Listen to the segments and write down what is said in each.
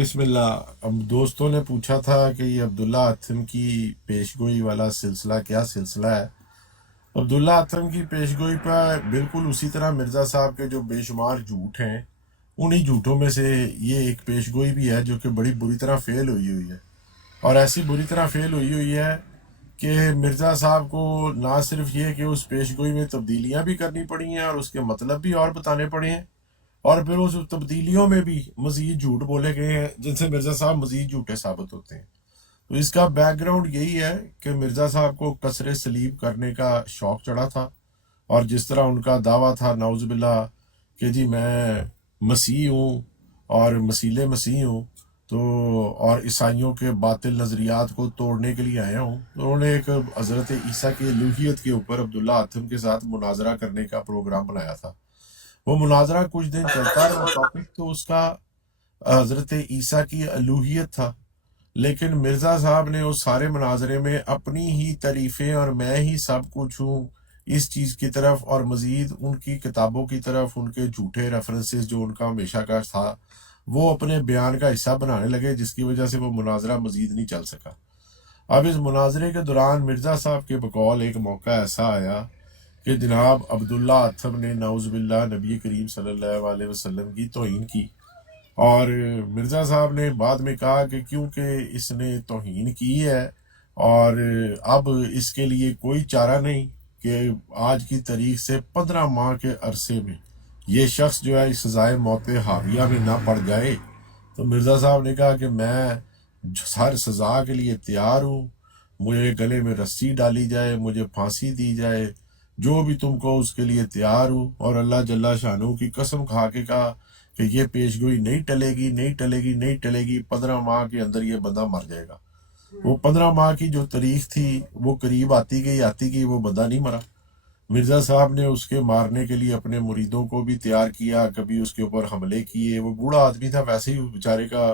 بسم اللہ. اب دوستوں نے پوچھا تھا کہ یہ عبداللہ اتھم کی پیشگوئی والا سلسلہ کیا سلسلہ ہے. عبداللہ اتھم کی پیشگوئی پر بالکل اسی طرح مرزا صاحب کے جو بے شمار جھوٹ ہیں، انہی جھوٹوں میں سے یہ ایک پیشگوئی بھی ہے جو کہ بڑی بری طرح فیل ہوئی ہے. اور ایسی بری طرح فیل ہوئی ہے کہ مرزا صاحب کو نہ صرف یہ کہ اس پیشگوئی میں تبدیلیاں بھی کرنی پڑی ہیں اور اس کے مطلب بھی اور بتانے پڑے ہیں، اور پھر اس تبدیلیوں میں بھی مزید جھوٹ بولے گئے ہیں جن سے مرزا صاحب مزید جھوٹے ثابت ہوتے ہیں. تو اس کا بیک گراؤنڈ یہی ہے کہ مرزا صاحب کو قصر صلیب کرنے کا شوق چڑھا تھا، اور جس طرح ان کا دعویٰ تھا نعوذ باللہ کہ جی میں مسیح ہوں اور مسیل مسیح ہوں، تو اور عیسائیوں کے باطل نظریات کو توڑنے کے لیے آیا ہوں. تو انہوں نے ایک حضرت عیسیٰ کی الوہیت کے اوپر عبداللہ اتھم کے ساتھ مناظرہ کرنے کا پروگرام بنایا تھا. وہ مناظرہ کچھ دن چلتا رہا. ٹاپک تو اس کا حضرت عیسیٰ کی الوہیت تھا، لیکن مرزا صاحب نے اس سارے مناظرے میں اپنی ہی تعریفیں اور میں ہی سب کچھ ہوں اس چیز کی طرف، اور مزید ان کی کتابوں کی طرف ان کے جھوٹے ریفرنسز جو ان کا ہمیشہ کا تھا وہ اپنے بیان کا حصہ بنانے لگے، جس کی وجہ سے وہ مناظرہ مزید نہیں چل سکا. اب اس مناظرے کے دوران مرزا صاحب کے بقول ایک موقع ایسا آیا کہ جناب عبداللہ اتھم نے نعوذ باللہ نبی کریم صلی اللہ علیہ وسلم کی توہین کی. اور مرزا صاحب نے بعد میں کہا کہ کیونکہ اس نے توہین کی ہے اور اب اس کے لیے کوئی چارہ نہیں کہ آج کی تاریخ سے 15 ماہ کے عرصے میں یہ شخص جو ہے اس سزائے موت حاویہ میں نہ پڑ جائے، تو مرزا صاحب نے کہا کہ میں ہر سزا کے لیے تیار ہوں، مجھے گلے میں رسی ڈالی جائے، مجھے پھانسی دی جائے، جو بھی تم کو اس کے لیے تیار ہوں. اور اللہ جل شانہ کی قسم کھا کے کہا کہ یہ پیشگوئی نہیں ٹلے گی، نہیں ٹلے گی، نہیں ٹلے گی، 15 ماہ کے اندر یہ بندہ مر جائے گا. وہ 15 ماہ کی جو تاریخ تھی وہ قریب آتی گئی، وہ بندہ نہیں مرا. مرزا صاحب نے اس کے مارنے کے لیے اپنے مریدوں کو بھی تیار کیا، کبھی اس کے اوپر حملے کیے. وہ بوڑھا آدمی تھا، ویسے ہی بیچارے کا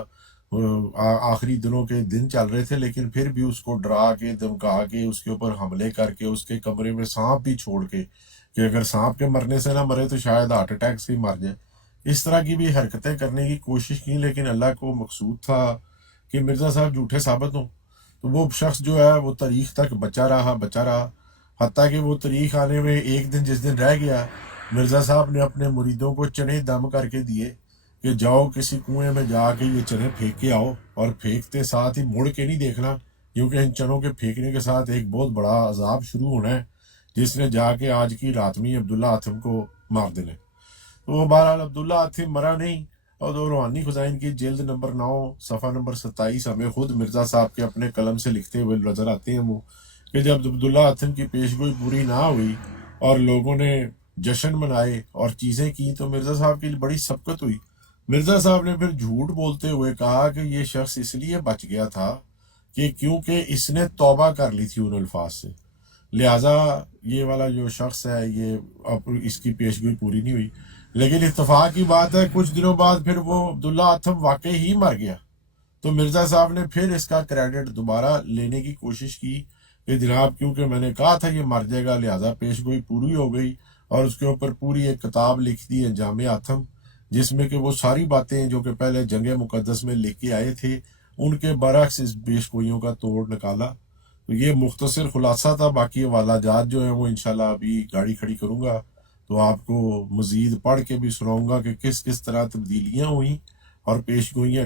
آخری دنوں کے دن چل رہے تھے، لیکن پھر بھی اس کو ڈرا کے دھمکا کے اس کے اوپر حملے کر کے اس کے کمرے میں سانپ بھی چھوڑ کے کہ اگر سانپ کے مرنے سے نہ مرے تو شاید ہارٹ اٹیک سے ہی مر جائے. اس طرح کی بھی حرکتیں کرنے کی کوشش کی، لیکن اللہ کو مقصود تھا کہ مرزا صاحب جھوٹے ثابت ہوں. تو وہ شخص جو ہے وہ تاریخ تک بچا رہا، حتیٰ کہ وہ تاریخ آنے میں ایک دن جس دن رہ گیا، مرزا صاحب نے اپنے مریدوں کو چنے دم کر کے دیے کہ جاؤ کسی کنویں میں جا کے یہ چنے پھینک کے آؤ، اور پھینکتے ساتھ ہی مڑ کے نہیں دیکھنا، کیونکہ ان چنوں کے پھینکنے کے ساتھ ایک بہت بڑا عذاب شروع ہونا ہے جس نے جا کے آج کی رات میں عبداللہ اتھم کو مار دینا. تو وہ بہرحال عبداللہ اتھم مرا نہیں، اور وہ روحانی خزائن کی جلد نمبر 9 صفحہ نمبر 27 ہمیں خود مرزا صاحب کے اپنے قلم سے لکھتے ہوئے نظر آتے ہیں وہ کہ جب عبداللہ اتھم کی پیشگوئی پوری نہ ہوئی اور لوگوں نے جشن منائے اور چیزیں کی، تو مرزا صاحب کی بڑی سبقت ہوئی. مرزا صاحب نے پھر جھوٹ بولتے ہوئے کہا کہ یہ شخص اس لیے بچ گیا تھا کہ کیونکہ اس نے توبہ کر لی تھی ان الفاظ سے، لہٰذا یہ والا جو شخص ہے یہ اب اس کی پیشگوئی پوری نہیں ہوئی. لیکن اتفاق کی بات ہے کچھ دنوں بعد پھر وہ عبداللہ اتھم واقعی ہی مر گیا. تو مرزا صاحب نے پھر اس کا کریڈٹ دوبارہ لینے کی کوشش کی کہ جناب کیونکہ میں نے کہا تھا یہ مر جائے گا لہٰذا پیشگوئی پوری ہو گئی، اور اس کے اوپر پوری ایک کتاب لکھ دی انجام اتھم، جس میں کہ وہ ساری باتیں جو کہ پہلے جنگ مقدس میں لکھ کے آئے تھے ان کے برعکس اس پیشگوئیوں کا توڑ نکالا. تو یہ مختصر خلاصہ تھا. باقی حوالہ جات جو ہیں وہ انشاءاللہ ابھی گاڑی کھڑی کروں گا تو آپ کو مزید پڑھ کے بھی سناؤں گا کہ کس کس طرح تبدیلیاں ہوئیں اور پیشگوئیاں